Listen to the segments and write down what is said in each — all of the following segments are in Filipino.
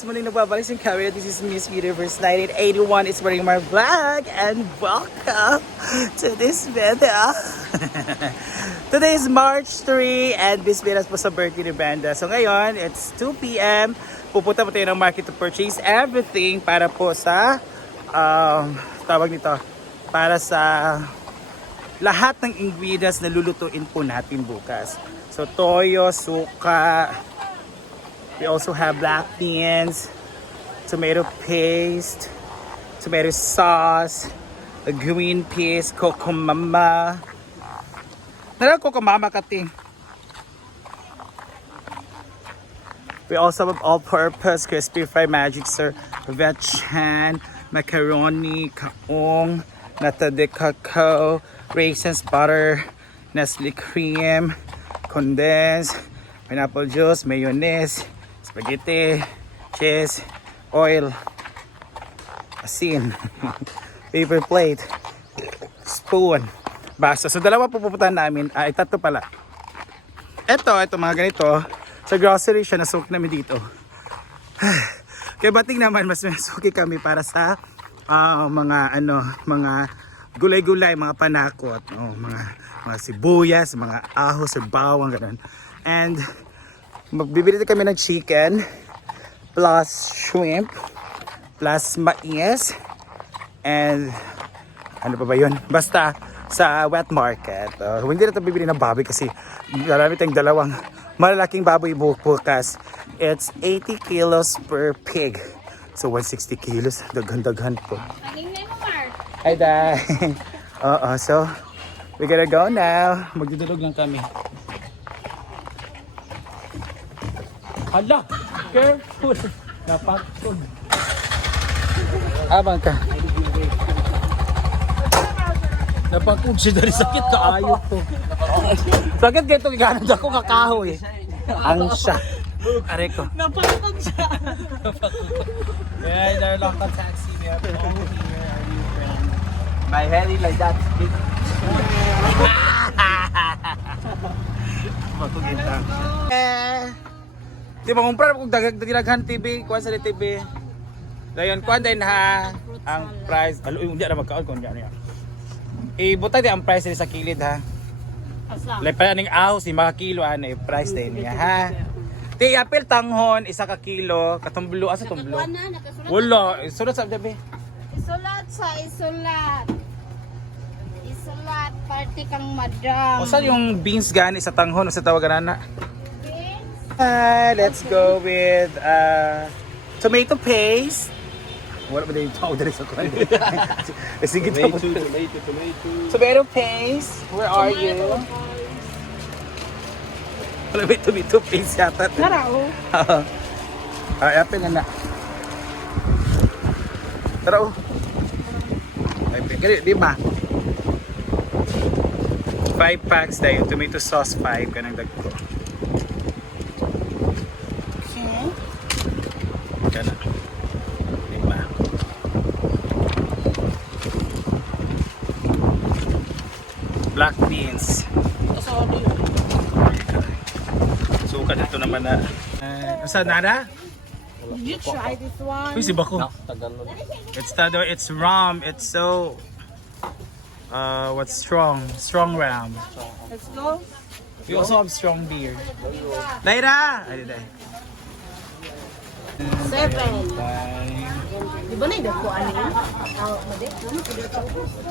guys! Muling nagbabalik sa camera. This is Miss Universe 1981. It's wearing my vlog and welcome to this video. Today is March 3 and Miss Venus po sa birthday ni Brenda. So ngayon, it's 2 p.m. Pupunta po tayo ng market to purchase everything para po sa, tawag nito, para sa lahat ng ingredients na lulutuin po natin bukas. So toyo, suka, we also have black beans, tomato paste, tomato sauce, the green peas, kokomama. Nara kokomama kating. We also have all-purpose crispy fried magic sir, vetchan, macaroni, kaong, nata de cacao, raisins, butter, Nestle cream, condensed, pineapple juice, mayonnaise, spaghetti, cheese, oil, asin, paper plate, spoon, basta. So dalawa po pupuntahan namin, tatlo pala. Ito mga ganito, sa grocery siya, nasuk namin dito. Kaya bating naman, mas nasuki kami para sa mga gulay-gulay, mga panakot, mga sibuyas, mga ahos, bawang, ganun. And magbibili kami ng chicken plus shrimp plus mais and ano pa ba yun? Basta sa wet market. Hindi na ito bibili ng baboy kasi marami tayong dalawang malalaking baboy bukas. It's 80 kilos per pig. So 160 kilos. Daghan-daghan po. Hi, Dad. So we gotta go now. Magdudulog lang kami. Hala! Careful! Napakod. Abang ka. Napakod siya dari sakit ka ayot to. Sakit kayo itong ikanod ako kakahoy. Ang siya. Are ko. Napakod siya. Yeah, there are local taxi. We have all here. Are you friend? My head is like that. Matugita. Di ba kumpara kung daghan TV, kuha sa TV. Dayon kuha din ha ang price. Alo, hindi na magkaon kung ano yan. Ibutay din ang price sa kilid ha. Lai pa ning ahos ni mga kilo ana price din niya ha. Ti apil tanghon isa ka kilo, katumblo asa tumblo. Wala, sulat sa dabi. Isulat sa isulat. Isulat party kang madam. O saan yung beans gani sa tanghon o sa tawagan na? Let's go with tomato paste. What ba yung tawag dali sa kuwan? Sige, tomato. Tomato paste. Where are you? Wala may tomato paste yata. Tara o. Apin na na. Tara o. Di ba? 5 packs tayo. Tomato sauce 5. Kanang dagko. Kana. Diba? Black beans. Suka dito naman na. Saan nada? Did you try this one? Uy, si Bako. It's rum. It's so what's strong? Strong rum. Let's go. We also have strong beer. Laira! Ay, day. 7. Di ba na yung dako ano yun? Madik?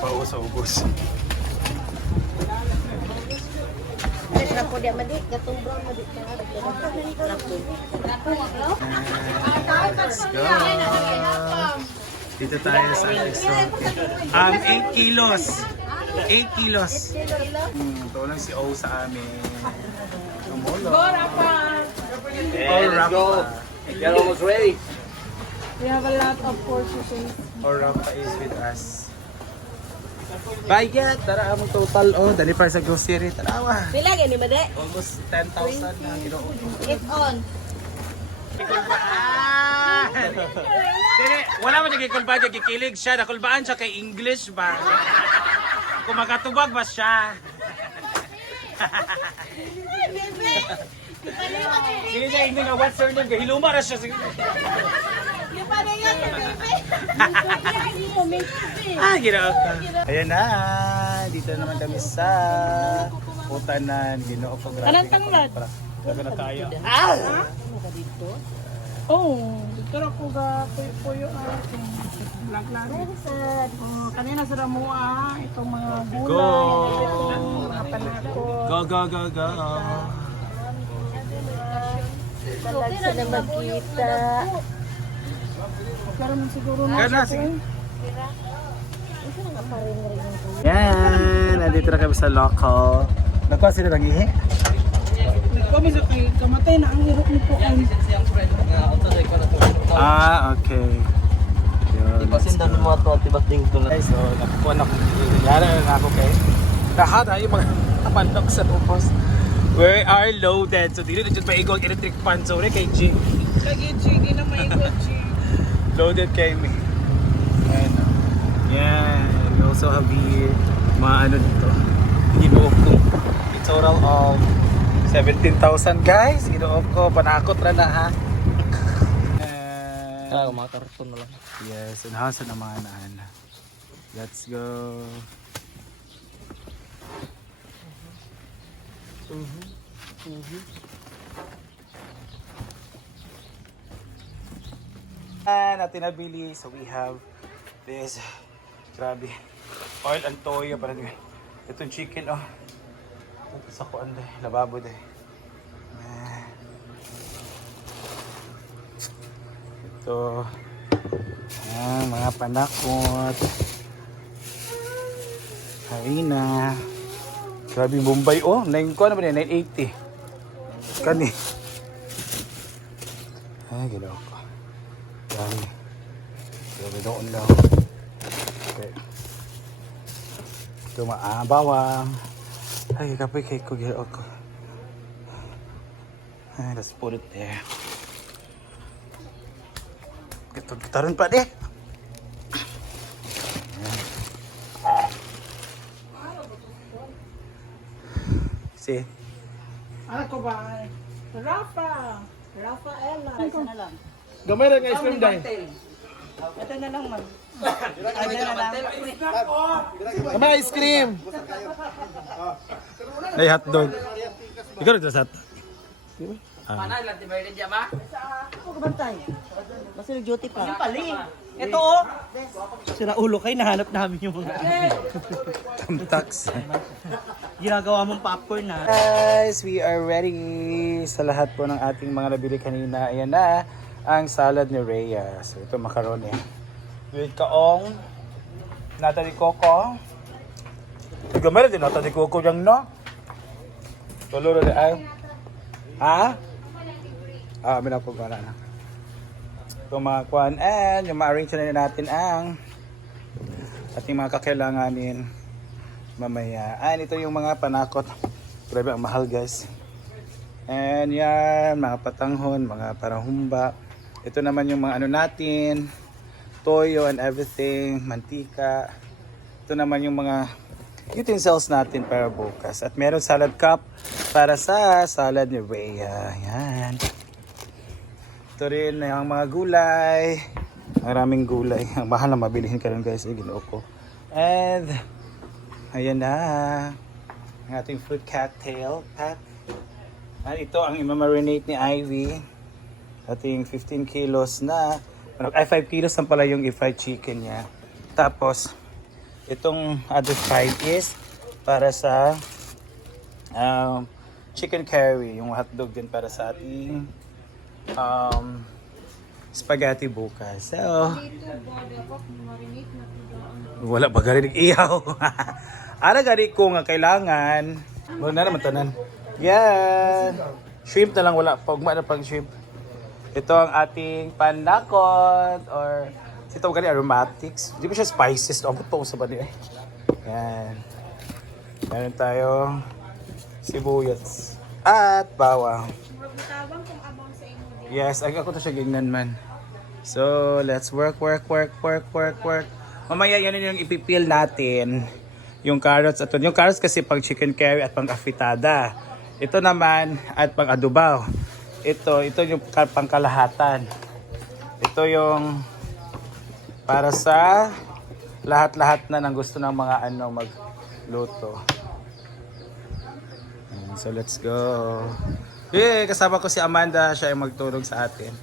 Paubos. Rapo dia madik, gatong brown madik. Let's go. Dito tayo sa restaurant. 8 kilos. 8 kilos. Ito lang si O sa amin. Go, Rapa! Let's go. You're almost ready. We have a lot of portions. Or Rafa is with us. Bayad! Tara mo total. Oh, dali para sa grocery. Tarawa. Pila gani madik? Almost 10,000 na ginoo. It's on. Dili, wala man nagikulbaan niya, kikilig siya. Nakulbaan siya kay English ba? Kung magatubag ba siya? Sige siya, hindi nga, what's her name? Hiluma na siya. Sige. Yung pala yan, Ginawa ka. Ayan na, dito naman kami sa Utanan. Ginoo ko, grabe. Anong tanglad? Grabe na tayo. Oh, pero ako ga puyo aking vlog lang. Kanina sa Ramua, itong mga Go! gulay, mga panakot. Go, go, go, go. Talag sila magkita. Karoon siguro na Gana, siya sige. po. Yan, nandito na kami sa local. Nakuha sila ng ihi? Kami sa kay kamatay na ang hirap ni po ay. Okay. Yun. Ipasindan mo ito at ibating ko lang. Guys, so nakukuha na ko. Yara na ako kay. Lahat ay yung mga kapandok sa tupos. We are loaded. So dito dito pa igong electric pan. So kay G. Lagi chigi na may G. Loaded kay me. Ayan. Yan. We also have here mga ano dito. Ginuok ko. A total of 17,000 guys. Ginuok ko. Panakot ra na ha. Mga karton na lang. Yes, unahan na mga naan. Let's go. Natin nabili. So we have this. Grabe. Oil and toyo. Parang itong chicken oh. Ito sa kuan deh. Lababo deh. Ito. Mga panakot. Harina. Grabe yung Bombay oh. 9 ko ano ba yan? 980. Kani. Ay, ginawa ko. Grabe. Grabe doon lang. Okay. Ito bawang. Ay, kapay kay ko ginawa ko. Ay, let's put it there. Gitaran pa deh. Si. Ano ko ba? Rafa. Rafaela. Isa na lang. Gamay na nga ice cream dahil. Ito na lang man. Ito na lang. Gamay ice cream. Ay hotdog. Ikaw rin sa hotdog. Mana lang tibayad diyan ma? Ako kabantay. Kasi nag-duty pa. Pali. Ito oh. Sira ulo kay nahanap namin yung mga. Tamtax. Ginagawa mong popcorn na. Guys, we are ready sa lahat po ng ating mga nabili kanina. Ayan na ang salad ni Rhea. So ito macaroni. With kaong nata ni Coco. Gamay din nata ni Coco dyan no? Tuluro na ay. Ha? Mina po gana na. Ito mga kuan and yung ma-arrange na natin ang ating mga kakailanganin mamaya. And ito yung mga panakot. Grabe ang mahal guys. And yan, mga patanghon, mga parahumba. Ito naman yung mga ano natin. Toyo and everything. Mantika. Ito naman yung mga utensils natin para bukas. At meron salad cup para sa salad ni Rhea. Yan. Ito rin yung mga gulay. Maraming gulay. Ang mahal na mabilihin ka rin guys. Ginoo ko. And ayan na ang ating fruit cocktail pack. At ito ang imamarinate ni Ivy. Ating 15 kilos na ay 5 kilos ang pala yung i-fried chicken niya. Tapos itong other 5 is para sa chicken curry, yung hotdog din para sa ating spaghetti bukas. So wala ba galing ihaw? Ara gani ko nga kailangan. Wala na naman tanan. Yan. Shrimp na lang wala. Pagma na pang shrimp. Ito ang ating panakot or ito gani aromatics. Hindi ba siya spices? Abot pa sa bali eh. Yan. Meron tayong sibuyas at bawang. Yes, ako to siya gingnan man. So, let's work. Mamaya yan yung ipipil natin. Yung carrots at yung carrots kasi pang chicken curry at pang afritada. Ito naman at pang-adobaw. Ito yung pangkalahatan. Ito yung para sa lahat-lahat na ng gusto ng mga magluto. So let's go. Kasama ko si Amanda, siya yung magtulog sa atin.